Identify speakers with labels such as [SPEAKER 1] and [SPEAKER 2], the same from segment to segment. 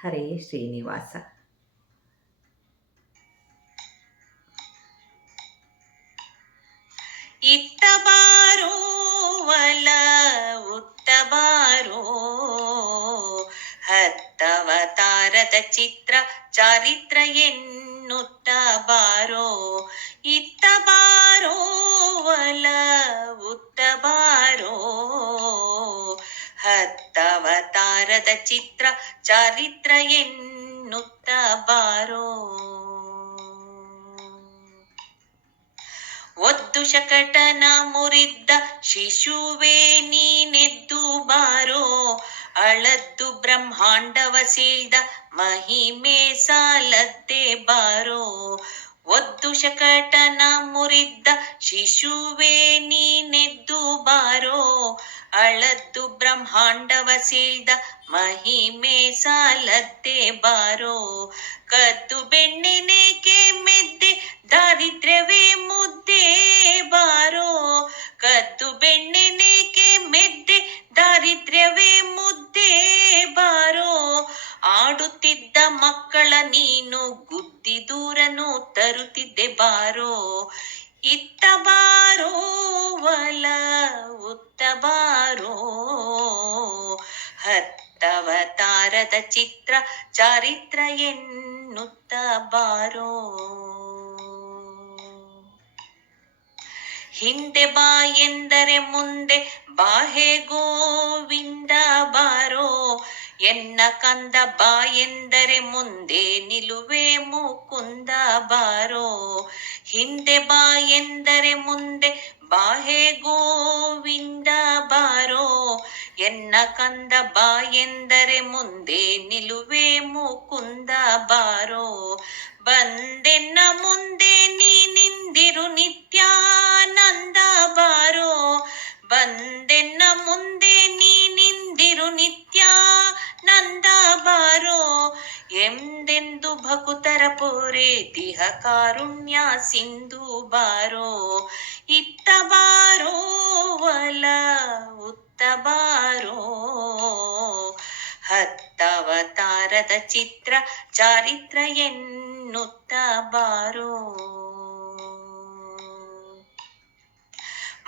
[SPEAKER 1] ಹರೇ ಶ್ರೀನಿವಾಸ.
[SPEAKER 2] ಇತ್ತ ಉತ್ತ ಬಾರೋ ಹತ್ತವತಾರದ ಚಿತ್ರ, ಚಾರಿತ್ರ ಎನ್ನುತ್ತ ಬಾರೋ. ಇತ್ತ ಬಾರೋ ವಲ ಉತ್ತ ಬಾರೋ ಹತ್ತವತಾರದ ಚಿತ್ರ ಚಾರಿತ್ರ ಎನ್ನುತ್ತ ಬಾರೋ. ಒದ್ದು ಶಕಟನ ಮುರಿದ್ದ ಶಿಶುವೇ ನೀನೆದ್ದು ಬಾರೋ. ಅಳದ್ದು ಬ್ರಹ್ಮಾಂಡವ ಸೀಳ್ದ ಮಹಿಮೆ ಸಾಲದ್ದೆ ಬಾರೋ. ಶಕಟನ ಮುರಿದ್ದ ಶಿಶುವೇ ನೀನೆದ್ದು ಬಾರೋ? ಅಳದ್ದು ಬ್ರಹ್ಮಾಂಡವ ಸೀಳ್ದ ಮಹಿಮೆ ಸಾಲದ್ದೆ ಬಾರೋ? ಕದ್ದು ಬೆಣ್ಣೆನೇಕೆ ಮೆದ್ದೆ ದೂರನು ತರುತ್ತಿದ್ದೆ ಬಾರೋ, ಇತ್ತ ಬಾರೋ ವಲ ಉತ್ತ ಬಾರೋ. ಹತ್ತವತಾರದ ಚಿತ್ರ ಚಾರಿತ್ರ ಎನ್ನುತ್ತ ಬಾರೋ. ಹಿಂದೆ ಬಾ ಎಂದರೆ ಮುಂದೆ ಬಾಹೆ ಗೋವಿಂದ ಬಾರೋ. ಎನ್ನ ಕಂದ ಬಾ ಎಂದರೆ ಮುಂದೆ ನಿಲುವೆ ಮುಕುಂದ ಬಾರೋ. ಹಿಂದೆ ಬಾ ಎಂದರೆ ಮುಂದೆ ಬಾಹೆ ಗೋವಿಂದ ಬಾರೋ. ಎನ್ನ ಕಂದ ಬಾ ಎಂದರೆ ಮುಂದೆ ನಿಲುವೆ ಮುಕುಂದ ಬಾರೋ. ಬಂದೆನ್ನ ಮುಂದೆ ನೀ ನಿಂದಿರು ನಿತ್ಯಾನಂದ ಬಾರೋ. ಬಂದೆನ್ನ ಮುಂದೆ ನೀ ನಿಂದಿರು ನಿತ್ಯಾನಂದ ಭಕುತರ ಪೋರೆ ದಿಹ ಕಾರುಣ್ಯ ಸಿಂಧು ಬಾರೋ, ಇತ್ತ ಬಾರೋ ವಲ ಉತ್ತ ಬಾರೋ. ಹತ್ತವತಾರದ ಚಿತ್ರ, ಚಾರಿತ್ರ ಎನ್ನುತ್ತ ಬಾರೋ.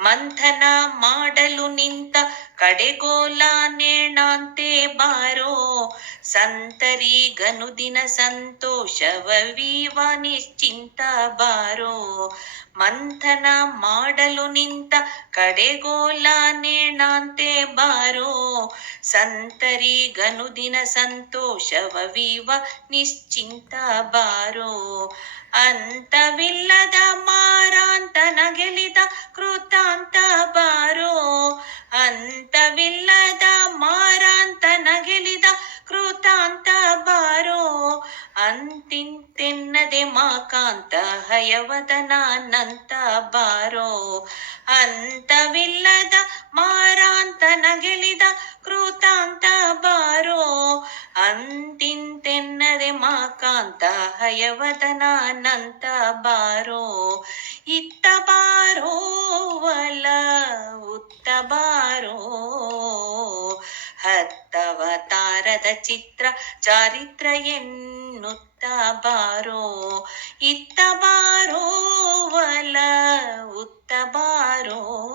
[SPEAKER 2] ಮಂಥನ ಮಾಡಲು ನಿಂತ ಕಡೆಗೋಲ ನೇಣಾಂತೆ ಬಾರೋ ಸಂತರಿಗನುದಿನ ಸಂತೋಷವೀವ ನಿಶ್ಚಿಂತ ಬಾರೋ. ಮಂಥನ ಮಾಡಲು ನಿಂತ ಕಡೆಗೋಲ ನೇಣಾಂತೆ ಬಾರೋ ಸಂತರಿಗನುದಿನ ಸಂತೋಷವೀವ ನಿಶ್ಚಿಂತ ಬಾರೋ. ಅಂತವಿಲ್ಲದ ಮಾರಾಂತನ ಗೆಲಿದ ಕೃತಾಂತ ಬಾರೋ ಅಂತವಿಲ್ಲದ ಮಾರಾಂತನ ಗೆಲಿದ ಕೃತಾಂತ ಬಾರೋ, ಅಂತಿಂತೆನ್ನದೆ ಮಾಕಾಂತ ಹಯವದನಾನಂತ ಬಾರೋ. ಅಂತವಿಲ್ಲದ ಮಾರಾಂತನ ಗೆಲಿದ ಕೃತಾಂತ ಬಾರೋ, ಅಂತಿಂತೆನ್ನದೆ ಮಾಕಾಂತ ಹಯವದನಾನಂತ ಬಾರೋ, ಇತ್ತ ಬಾರೋ ವಲ ಉತ್ತ ಬಾರೋ. ಹತ್ತವತಾರದ ಚಿತ್ರ, ಚಾರಿತ್ರ ಎನ್ನುತ್ತ ಬಾರೋ, ಇತ್ತ ಬಾರೋ ವಲ ಉತ್ತ ಬಾರೋ.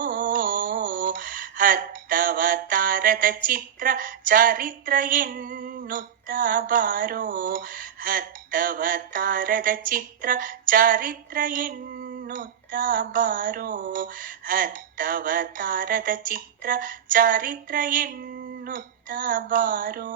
[SPEAKER 2] ಹತ್ತವತಾರದ ಚಿತ್ರ, ಚಾರಿತ್ರ ಎನ್ನುತ್ತ ಬಾರೋ ಹತ್ತವತಾರದ ಚಿತ್ರ ಚಾರಿತ್ರ ಎನ್ನುತ್ತ ಬಾರೋ ಹತ್ತವತಾರದ ಚಿತ್ರ ಚಾರಿತ್ರ ಎನ್ನುತ್ತ ಬಾರೋ.